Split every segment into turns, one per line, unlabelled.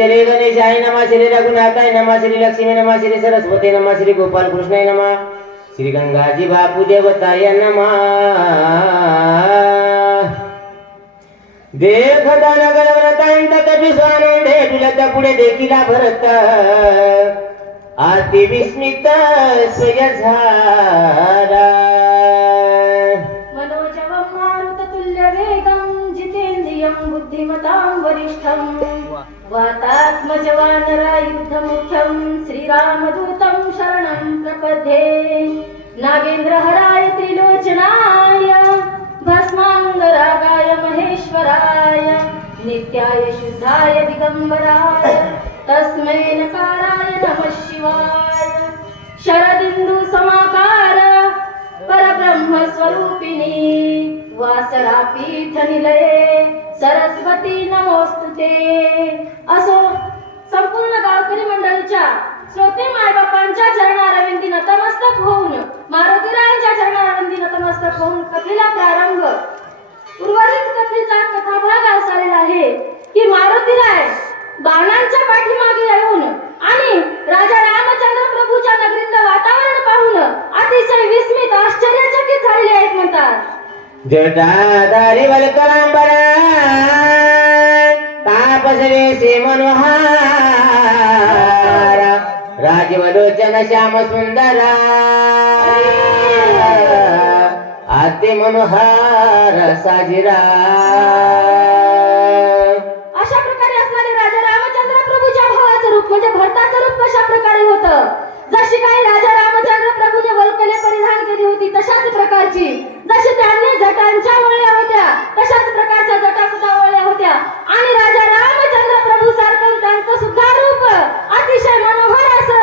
श्री गणेशाय नमः श्री रघुनाथाय नमः श्री लक्ष्मी नमः श्री सरस्वती नमः श्री गोपाल कृष्णाय नमः श्री गंगाजी बापू देवताय नमः। देखता नगर व्रतांत कपी स्वानंदे तुला पुढे देखीला भरत। आरती विस्मित स्वय झाला
मनोजवं मारुततुल्यवेगं जितेन्द्रियं बुद्धिमतां वरिष्ठं वातात्मजवानरायुद्धमुख्यं श्रीरामदूतं शरणं प्रपद्ये। नागेन्द्रहराय त्रिलोचनाय भस्माङ्गरागाय महेश्वराय नित्याय शुद्धाय दिगम्बराय तस्मै नकाराय नमः शिवाय। शरदिन्दु समाकार वासरापीठनिलये सरस्वती नमोस्तुते. असो संपूर्ण गावकरी मंडळीच्या श्रोते मायबापांच्या चरणारविंदी नतमस्तक होऊन मारुतीरायांच्या चरणारविंदी नतमस्तक होऊन कथेला प्रारंभ. उर्वरित कथेचा कथाभाग असा आहे की मारुतीराय बाणांच्या पाठीमागे येऊन आणि राजा रामचंद्र प्रभूच्या नगरीतलं वातावरण पाहून अतिशय विस्मित आश्चर्यचकित झालेले आहेत म्हणतात.
जटाधारी वल्कलांबरा तापसवेशे मनोहार राजवलोचन श्याम सुंदरा आते मनोहार साजिरा।
अशा प्रकारे असणारे राजा रामचंद्र प्रभूच्या भावाचं रूप म्हणजे भरताचं रूप कशा प्रकारे होतं? जशी काही राजा रामचंद्र प्रभूने वल्कले परिधान केली होती तशाच प्रकारची जशी त्यांनी जटांच्या वळल्या होत्या तशाच प्रकारच्या जटा सुद्धा वळल्या होत्या. आणि राजा रामचंद्र प्रभू सारखं त्यांचं सुद्धा रूप अतिशय मनोहर असं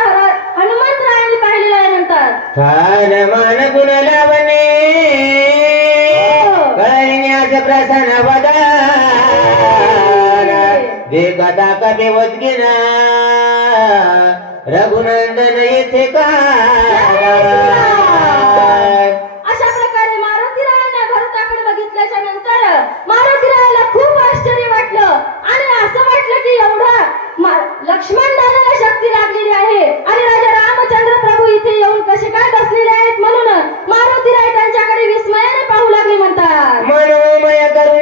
हनुमंतरायांनी पाहिलेलं आहे म्हणतात
कळण्यास प्रसन्न वदन जे कथा कवी वदगिना रघुनंदन येथे का
अशा प्रकारे मारुतीरायाने भरताकडे बघितल्याच्या नंतर मारुतीरायाला खूप आश्चर्य वाटलं आणि असं वाटलं की एवढं मा- लक्ष्मण दादाला शक्ती लागलेली आहे आणि राजा रामचंद्र प्रभू इथे येऊन कसे काय बसलेले आहेत म्हणून मारुतीराय त्यांच्याकडे विस्मयाने पाहू लागले म्हणतात
मनोमय करुणी मना पुरुषाते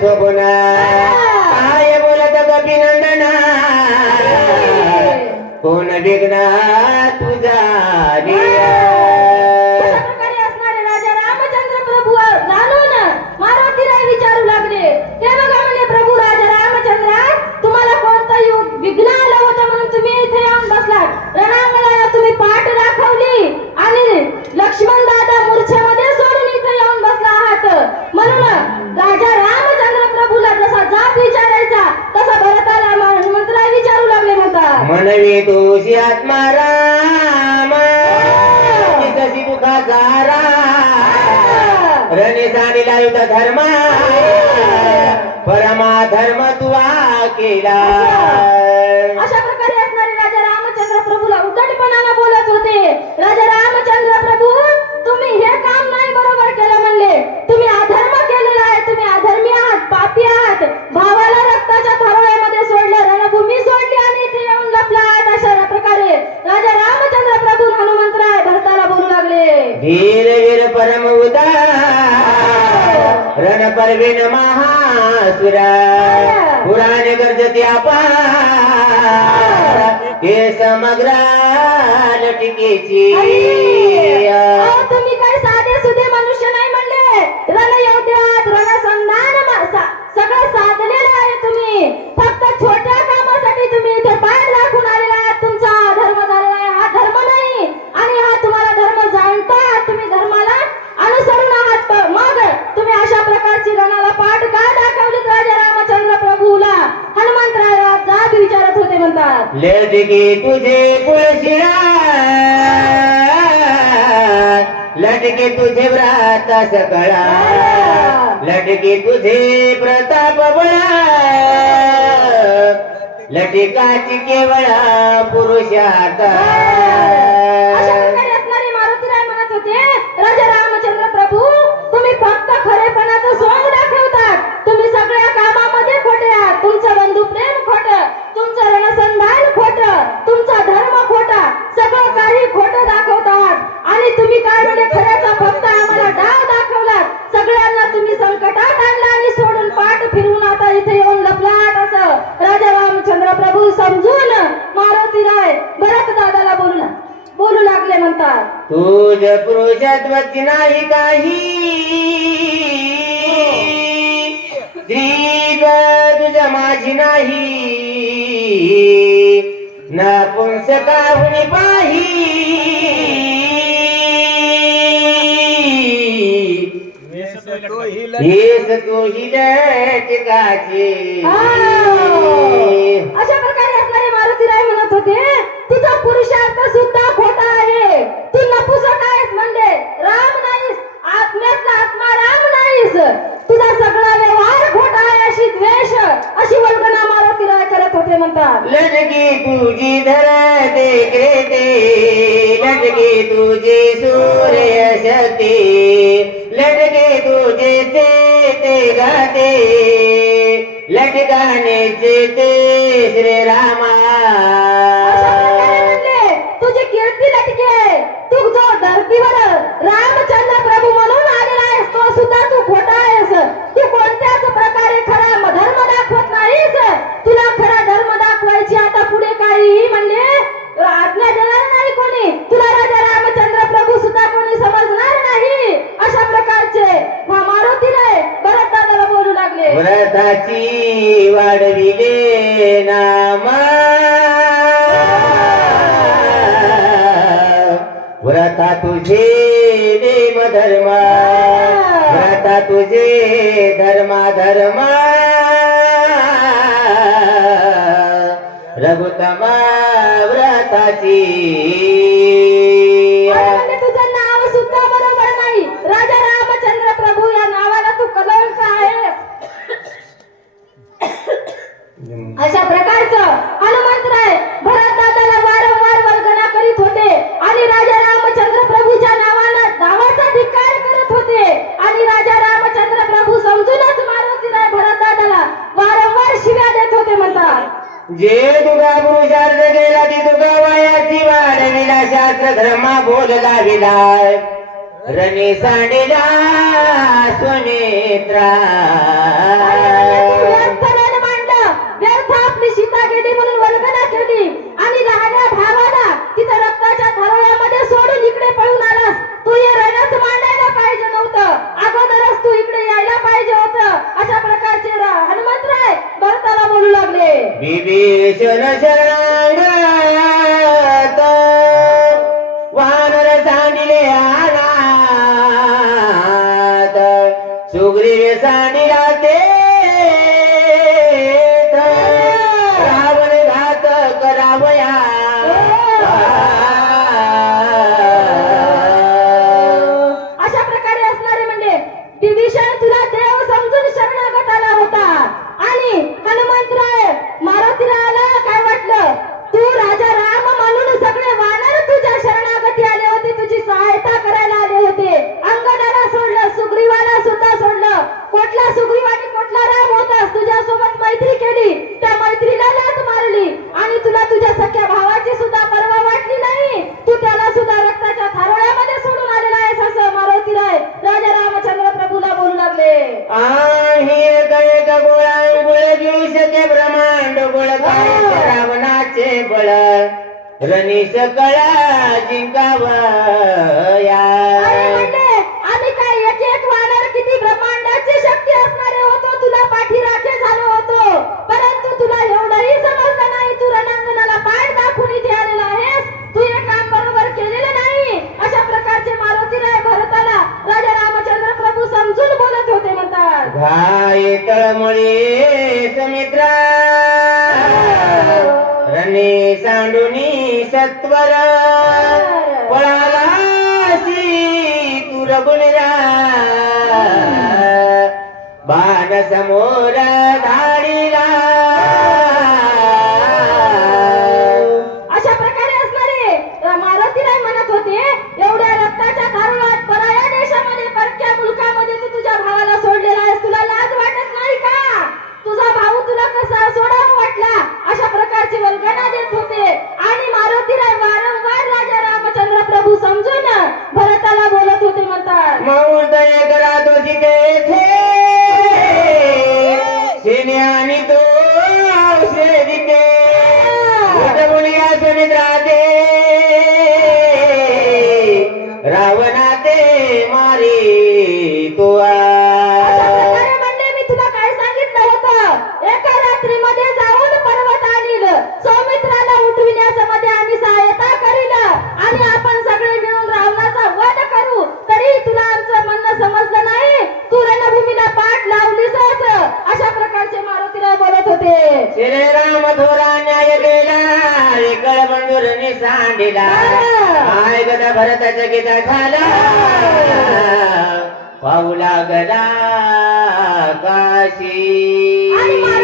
शोभन काय बोलत कपिनंदना कोण विघ्न तुझा
अशा
धर्म परमा धर्म तुवा केला.
अशा प्रकारे असणारे राजा रामचंद्र प्रभूला उद्धटपणानं बोलत होते. राजा रामचंद्र प्रभू तुम्ही हे काम नाही बरोबर केलं म्हणले. तुम्ही अधर्म केलेला आहे. तुम्ही अधर्मी आहात पापी आहात. भावाला रक्ताच्या थरोळ्यामध्ये सोडलं रणभूमी सोडली आणि इथे येऊन लपला अशा प्रकारे राजा रामचंद्र प्रभू हनुमंतराय भरताला बोलू लागले.
धीर वीर परम उदार. रण परवीन महासुरा पुराणे गर्जती अपार ते समग्र लटिकेची
अहो, तुम्ही काय साधे सुधे मनुष्य नाही म्हणले रण योद्ध्यात रण संधान मा- सा- सगळं साधलेलं आहे तुम्ही फक्त छोट्या कामासाठी तुम्ही इथे पाय राखून आलेला आहात तुमचा हा धर्म झालेला आहे हा धर्म नाही आणि हा तुम्हाला धर्म जाणता तुम्ही धर्माला अनुसरून आहात प- मग तुम्ही अशा प्रकारची रणाला पाठ का दाखवलीत राजा रामचंद्र प्रभूला हनुमंतरायला जाब विचारत
लटके तुझे पुळशिरा लटके तुझे व्रात सकळा। लटके तुझे प्रताप बळा। लटिकाची केवळा पुरुषाता
अशा प्रकारे असणारे मारुतीराय म्हणत होते राजा रामचंद्र प्रभू तुम्ही फक्त खरेपणाचं सोंग दाखवतात तुम्ही सगळ्या कामात प्रभू समजून मारुती राय भरत दादाला बोलू ला- बोलू लागले म्हणतात
तुझ पुरुषत्वची नाही काही. द्रीप तुझ माझी नाही. नपुंसकाहुनी पाही. हेस तो टिकाचे
अशा प्रकारे असणारे मारुती राय म्हणत होते तुझा पुरुषार्थ सुद्धा खोटा आहे तू नपुसक आहेस म्हणजे राम नाहीस आत्म्यातला आत्मा राम नाहीस तुझा सगळा व्यवहार खोटा आहे अशी द्वेष अशी वल्गना करत होते म्हणतात.
तुझी धर देखते लटके तुझे सूर्य शक्ती लटके तुझे ते ते गाते लटकानेचे ते श्री रामा
अशा प्रकारचं हनुमंतराय भरत दादाला वारंवार वर्गना करीत होते. आणि राजा रामचंद्र प्रभूच्या नावानं नावाचा धिक्कार करत होते. आणि राजा रामचंद्र प्रभू समजूनच मारुतीराय भरत दादाला वारंवार शिव्या देत होते म्हणतात.
जे तुका पुरुषार्थ केला ती तुका वयाची वाढविला शास्त्र धर्मा बोध लाविला रणे सांडिला स्वनेत्रा Jai Jai Jai रनिस कळा जिंकावया
अरे म्हणले, आम्ही काय एक एक वानर किती ब्रह्मांडाची शक्ती असणारे होतो तुला पाठीराखे झालो होतो. परंतु तुला एवढंही समजलं नाही. तू रणांगणाला पाठ दाखवून इथे आलेला आहेस. तू हे काम बरोबर केलेलं नाही. अशा प्रकारचे मारुतीराय भरताला राजा रामचंद्र प्रभू समजून बोलत होते म्हणतात.
तळमळे समोर धाडीला परत जगेत झाला. पाऊला लागला काशी.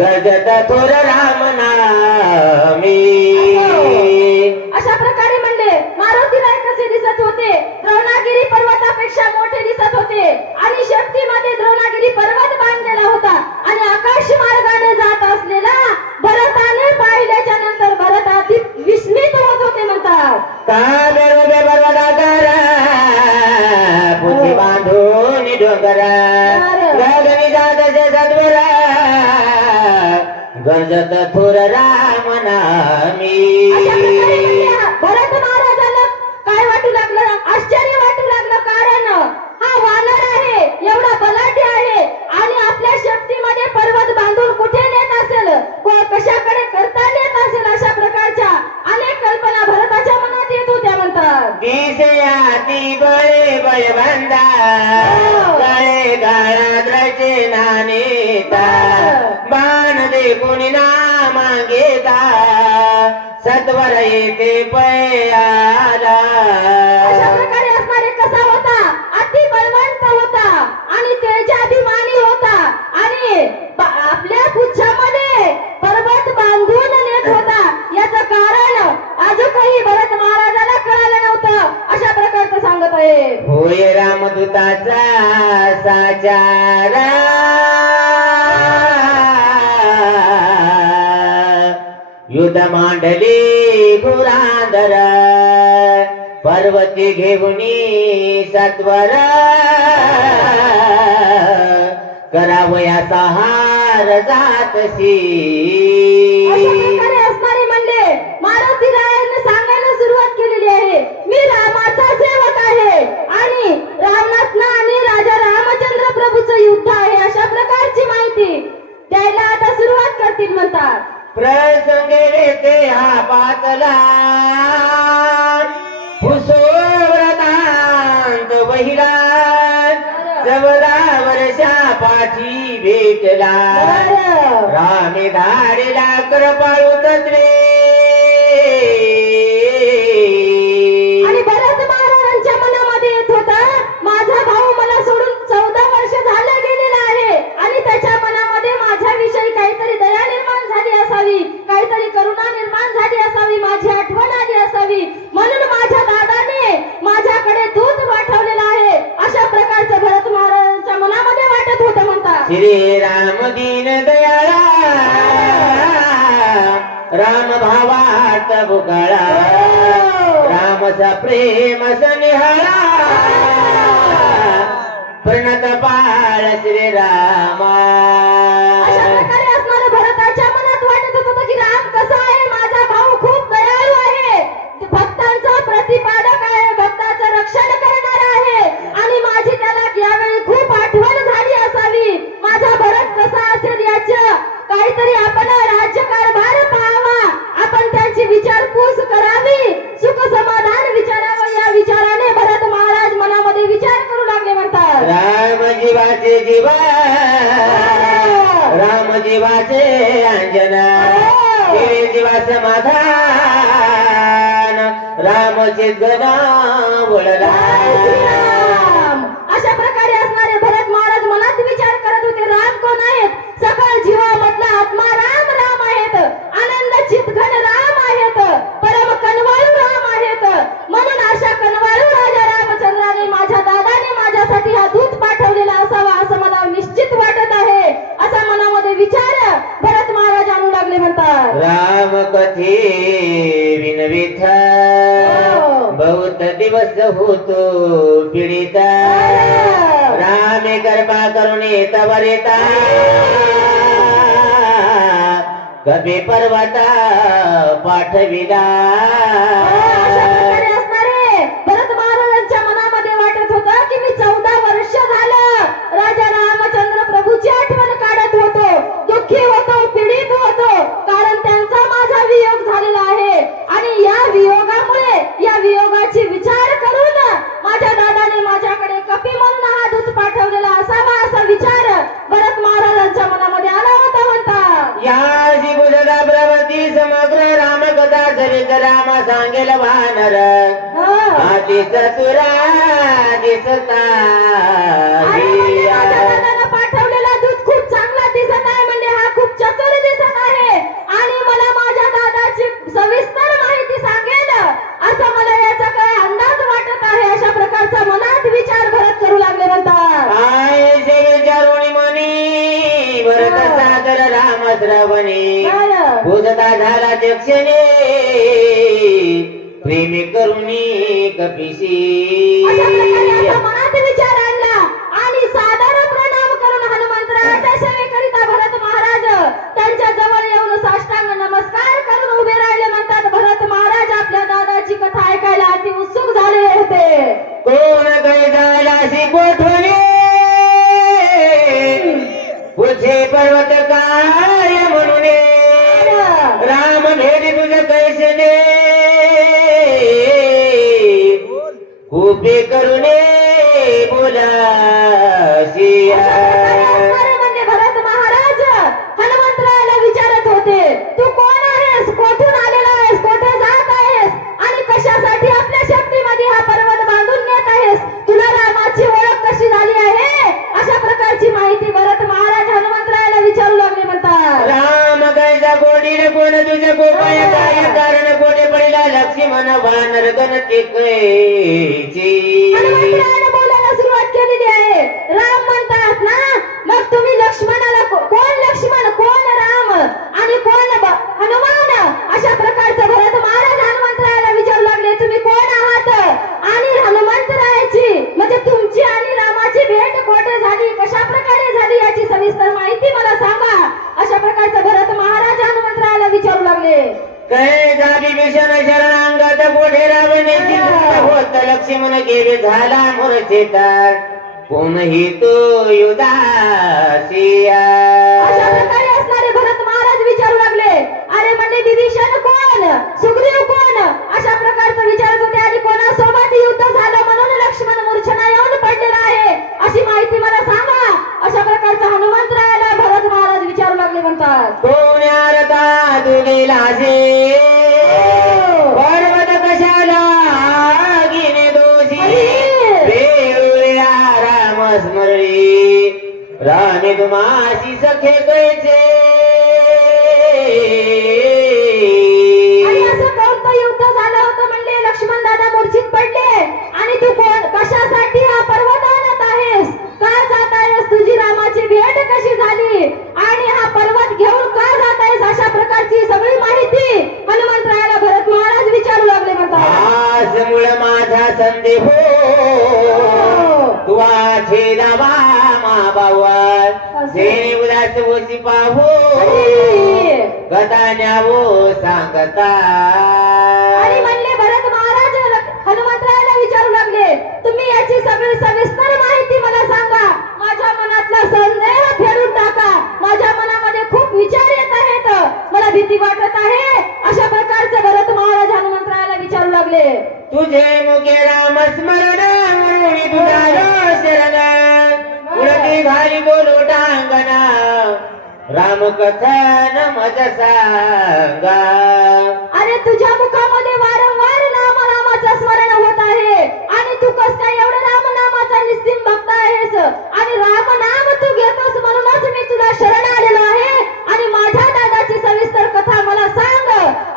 गजत थोर राम नामी.
अशा प्रकारे म्हणले मारुतीला कसे दिसत होते? द्रोणागिरी पर्वतापेक्षा मोठे दिसत होते. आणि शक्तीमध्ये द्रोणागिरी पर्वत बांधलेला होता. आणि आकाश मार्गाने जात असलेला भरताने पाहिल्याच्या नंतर भरत विस्मित होत होते म्हणतात.
का दरोदे पर्वताकारा बुद्धी बांधून डोंगरा. गरजत थोर राम नामी.
पुरांदर पर्वती
घेऊनी सत्वर. करावयाचा हार जातसी
असणारे म्हणले मारुती रायाने सांगायला सुरुवात केलेली आहे. मी रामाचा सेवक आहे आणि रामनाथ आणि राजा रामचंद्र प्रभूचं युद्ध आहे अशा प्रकारची माहिती द्यायला आता सुरुवात करतील म्हणतात.
प्रसंग रेते हा पातला हुसो व्रतांत बहिला चौदा वर्षा पाठी भेटला. रामे धारेला कृपाळू तत्वे.
काहीतरी आपण राज्यकारभार पाहावा. आपण त्यांची विचारपूस करावी. सुख समाधान विचारावं या विचाराने भरत महाराज मनामध्ये विचार करू लागले म्हणतात.
राम जीवाचे जीवा हो. राम जीवाचे अंजना हो. जीवा समाधान रामचे गणा बोलला विनविथ
हो.
बहुत दिवस होतो पीडिता रामे कृपा करुणे तवरिता कपी पर्वता पाठविला
अशा प्रकारे असणारे भरत महाराजांच्या मनामध्ये वाटत होतं की मी चौदा वर्ष झालं राजा रामचंद्र प्रभूची आठवण काढत होतो दुःखी होतो पीडित होतो कारण त्यांचा माझा वियोग झालेला आहे आणि या वियोगामुळे या वियोगाची विचार करून माझ्या दादाने माझ्याकडे कपी म्हणून हा दूत पाठवलेला असावा असा विचार भरत महाराजांच्या मनामध्ये आला होता म्हणतात
या शिबुजगा प्रवती समग्र राम कथा सरित वानर
हा.
आधी चतुरा दिसता
म्हणजे माझ्या दादानं पाठवलेला दूध खूप चांगला दिसत आहे म्हणजे हा खूप चतुर दिसत आहे. आणि मला माझ्या दादाची सविस्तर माहिती सांगेल. असं मला याचा काय अंदाज वाटत आहे? अशा प्रकारचा मनात विचार भरत करू लागले म्हणतात.
विचारुणी मनी. भरत सादर राम श्रवणी.
बरं.
पूजता झाला दक्षिणे पर्वत काय म्हणून राम भेट तुझ कैसने खूपे करुणे असे मन वानर गणते कैची
बोलायला सुरुवात केलेली आहे. राम म्हणतात ना मग तुम्ही लक्ष्मणाला कोण लक्ष्मण? कोण राम? आणि कोण हनुमान? अशा प्रकारचं भरत महाराज हनुमंतरायाला विचारू लागले तुम्ही कोण आहात आणि हनुमंतरायाची म्हणजे तुमची आणि रामाची भेट कोठे झाली कशा प्रकारे झाली याची सविस्तर माहिती मला सांगा अशा प्रकारचं भरत महाराज हनुमंतरायाला विचारू लागले
कै जागी भीषण शरणांगात कोठे रावण्याची मुक्त होत लक्ष्मण गेले झाला तर कोणही तो युदासिया रामे तुम्हाशी सखे
असं कोणतं युद्ध झालं होतं म्हणले लक्ष्मण दादा मूर्छित पडले. आणि तू कोण? कशासाठी हा पर्वत आणत आहेस? का जात आहेस? तुझी रामाची भेट कशी झाली? आणि हा पर्वत घेऊन का जात आहेस अशा प्रकारची सगळी माहिती हनुमंतरायाला भरत महाराज विचारू लागले म्हणतात.
माझा संदेह पाहू
आणि
सांगता
आणि म्हणले भरत महाराज हनुमंतरायाला विचारू लागले तुम्ही याची सगळी सविस्तर माहिती मला सांगा माझ्या मनातला संदेह फेडून टाका माझ्या मनामध्ये खूप विचार येत आहेत मला भीती वाटत आहे अशा प्रकारचे भरत महाराज हनुमंतरायाला विचारू लागले
तुझे मुखे राम स्मरण म्हणून तुझा शरण उडती घाली बोलो टांगणा राम कथन मज सांगा.
अरे तुझ्या मुखामध्ये वारंवार नाम नामाचं स्मरण होत आहे. आणि तू कस काय एवढं राम नामाचा निस्तीम भक्त आहेस? आणि राम नाम तू घेतोस म्हणूनच मी तुला शरण आलेलो आहे. आणि माझ्या दादाची सविस्तर कथा मला सांग.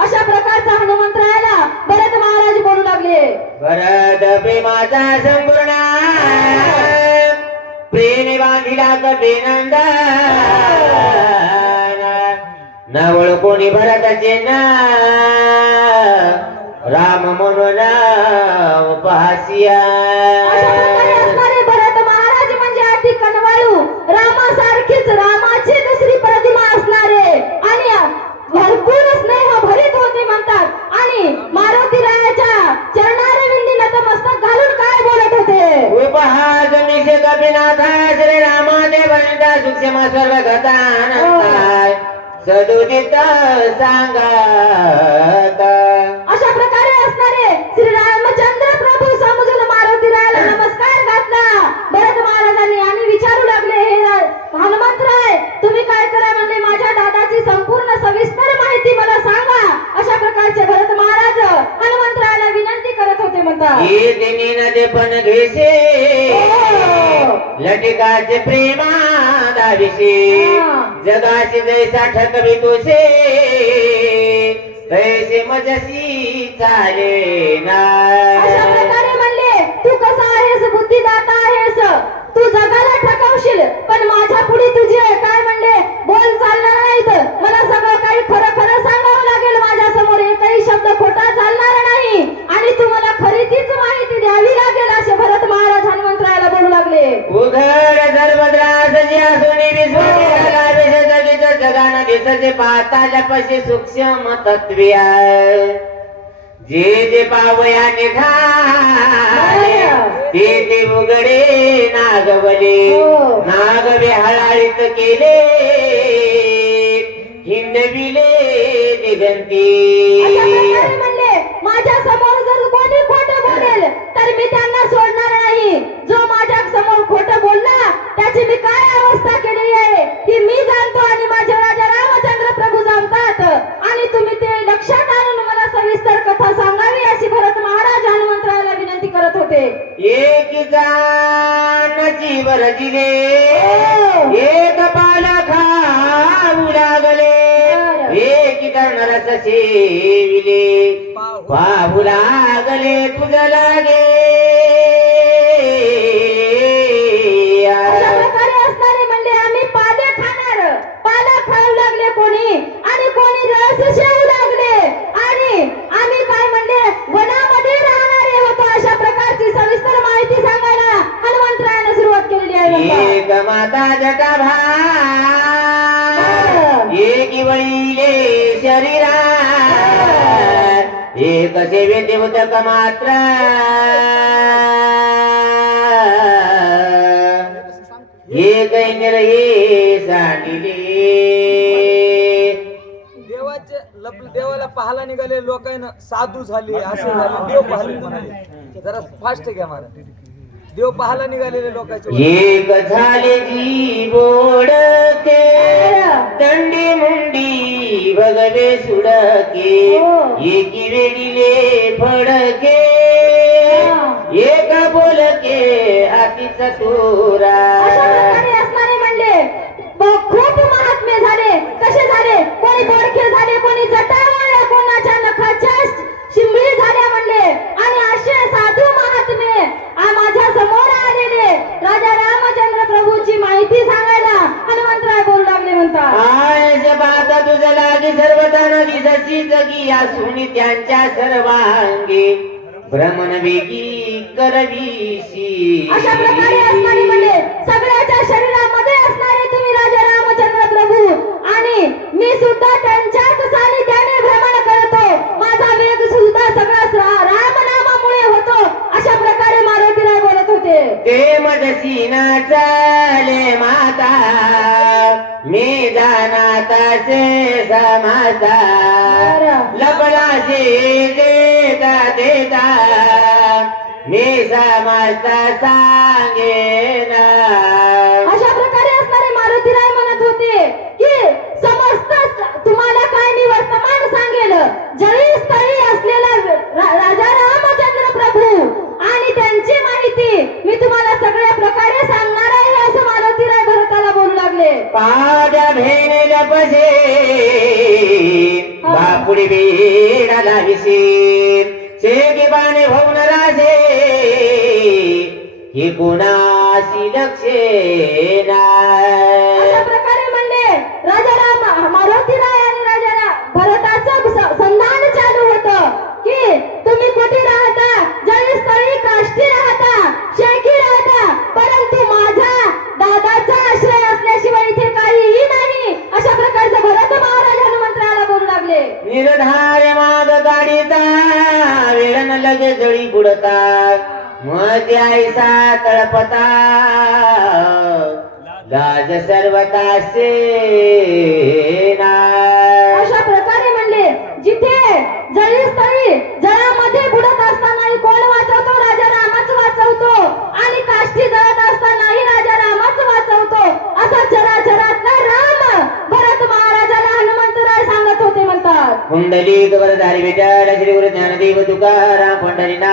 अशा प्रकारचा हनुमंतरायाला भरत महाराज बोलू लागले.
भरत प्रेमाचा संपूर्ण प्रेमी बांधिला कपी नंद नवळ कोण भरताचे ना राम म्हणून उपहासिया
भरत महाराज म्हणजे अति कनवाळू. रामासारखीच रामाची दुसरी प्रतिमा असणारे. आणि भरपूर स्नेह भरीत होते म्हणतात. आणि मारुती रायाच्या चरणारविंदी नतमस्तक घालून काय बोलत होते?
उपहास निषेध अभिनाथा श्री रामाने बनता सूक्ष्म सर्व गतानंताय सदुदित सांगात.
अशा प्रकारे असणारे श्री रामचंद्र प्रभू समजून मारुती रायाला नमस्कार घातला. भरत महाराजांनी आणि विचारू लागले हे हनुमंतराय तुम्ही काय करा म्हणले माझ्या दादाची संपूर्ण सविस्तर माहिती मला सांगा. अशा प्रकारचे भरत महाराज हनुमंतरायाला विनंती करत होते म्हणतात.
ये दिनी नदे पण घेसे
हो.
लटिकाचे प्रेमा दाविसे जगाशी जैसा ठकवी तुसे तैसे मजसी चाले ना
अशा प्रकारे म्हणले तू कसा आहेस? बुद्धिदाता आहेस. तू जगाला ठकवशील पण माझ्या पुढे तुझे काय म्हणले? बोल चालणार नाहीत. मला सगळं काही खरं खरं सांगावं लागेल माझ्यासमोर एकही शब्द खोटा चालणार नाही. आणि तू मला खरी तीच माहिती द्यावी लागेल असे भरत महाराज हनुमंतरायाला बोलू लागले.
उघड सर्वद्रास जी असुनी जगान दिसते पाहता पशी सूक्ष्म तत्विया जे जे पावया निघाले ते ते उघडे नागवले.
हो.
नागवे हळाळीत केले हिंदविले दिगंती
अशा प्रकारे म्हणले माझ्यासमोर जर कोणी खोटं बोलेल तर मी त्यांना सोडणार नाही जो माझ्यासमोर खोटं बोलला त्याची मी काय अवस्था केलेली आहे की मी जाणतो आणि माझे राजा रामचंद्र प्रभू जाणतात आणि तुम्ही ते लक्षात आणून मला सविस्तर कथा सांगावी अशी भरत महाराज हनुमंतरायाला विनंती करत होते
एक जान जीवर दिले
हो.
एक पाला खाऊ लागले। एक नरस सेविले। पाहू लागले तुझ लागे। माता जटाभा एक वळीले शरीरा एक सेवे देवतक मात्र? एक हे सांडिले.
देवाचे लप देवाला पाहायला निघाले लोकांना साधू झाले असे झाले देव पाहिले म्हणाले जरा फास्ट घ्या महाराज देव पाहायला निघालेले लोकांचे
एक झाले जी बोडके दंडी मुंडी भगवे सुडके एकी वेळीले फडके एक बोलके हाती चतुरा
अशा प्रकारे असणारे म्हणले ब- खूप महात्मे झाले कसे झाले कोणी बोडखे झाले कोणी जटावळ्या कोणाच्या नखाच्या शिंबळी झाल्या म्हणले आणि असे साधू महात्मे आ माझ्यासमोर आलेले राजा रामचंद्र प्रभूची माहिती सांगायला हनुमंतराय बोलू लागले म्हणतात
आयज बाता तुझ लागी सर्वताना दिसची जगी असून त्यांच्या सर्वांगी भ्रमण वेगी करवीशी
अशा प्रकारे असणारे म्हणले सगळ्याच्या शरीरामध्ये असणारे तुम्ही राजा रामचंद्र प्रभू आणि मी सुद्धा त्यांच्याच सानिध्याने भ्रमण करतो माझा वेग सुद्धा सगळा रा- रामनामामुळे होतो अशा प्रकारे मारुतीराय बोलत होते
ते मदसी न चाले माता मी जानाता से समाता लपडाशी देता देता. मी समजता सांगेना
अशा प्रकारे असणारे मारुतीराय म्हणत होते की समस्त तुम्हाला काय मी वर्तमान सांगेल जळी स्थळी असलेला रा- राजा रामचंद्र प्रभू आणि त्यांची माहिती मी तुम्हाला सगळ्या प्रकारे सांगणार आहे असं मारुतीराय भरताला बोलू लागले
पाड्या भेणे जपसे बापुडी बेडा लाविसे शेगी बाणे भवन राजे हे कोणाशी लक्षे
अशा
ना
प्रकारे म्हणले राजा राम मारुतीराय आणि राजा रा-
निर्धार माग गाडीचा वेळन लगे जळी बुडतात मग आईसा तळपता लाज सर्वता सेना
अशा प्रकारे म्हणले जिथे जळी स्थळी जळामध्ये बुडत असतानाही कोण वाचवतो? राजा रामच वाचवतो. आणि काष्टी जळत असतानाही राजा रामच वाचवतो. असा राम भरत महाराजाला हनुमंतराय सांगत होते म्हणतात.
कुंडली गवरधारी विठ्ठल श्री गुरु ज्ञानदेव तुकाराम पंढरीनाथ.